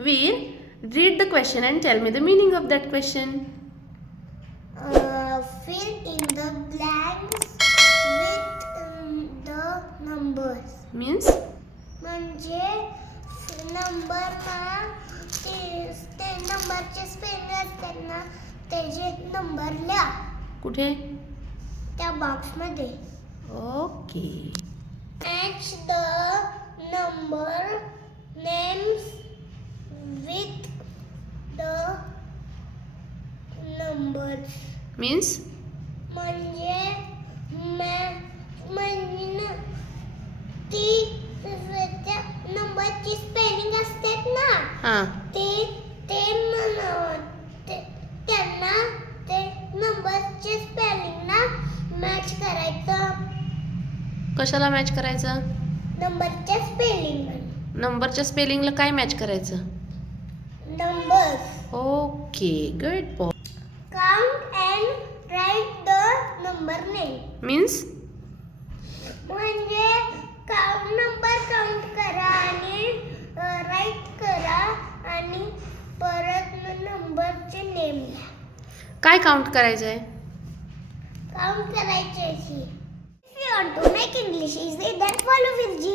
Veer read the question and tell me the meaning of that question. Uh, fill in the blanks with um, the numbers. Means म्हणजे number ना ते ते नंबरचे spelling असतात ना त्याचे नंबर लिहा कुठे त्या बॉक्समध्ये okay match the numbers means म्हणजे मॅ- म्हणजे ना ती नंबरची स्पेलिंग असतात ना हां ते ते त्यांना ते नंबरचे स्पेलिंग ना मॅच करायचं. कशाला मॅच करायचं? नंबरच्या स्पेलिंग नंबरच्या स्पेलिंगला काय मॅच करायचं? नंबर्स ओके गुड पॉ count and write the number name means म्हणजे काउंट नंबर काउंट करा आणि राईट करा आणि परत नंबरचे नेम काय काउंट करायचं आहे काउंट करायचे If you want to make English easy, then follow with G.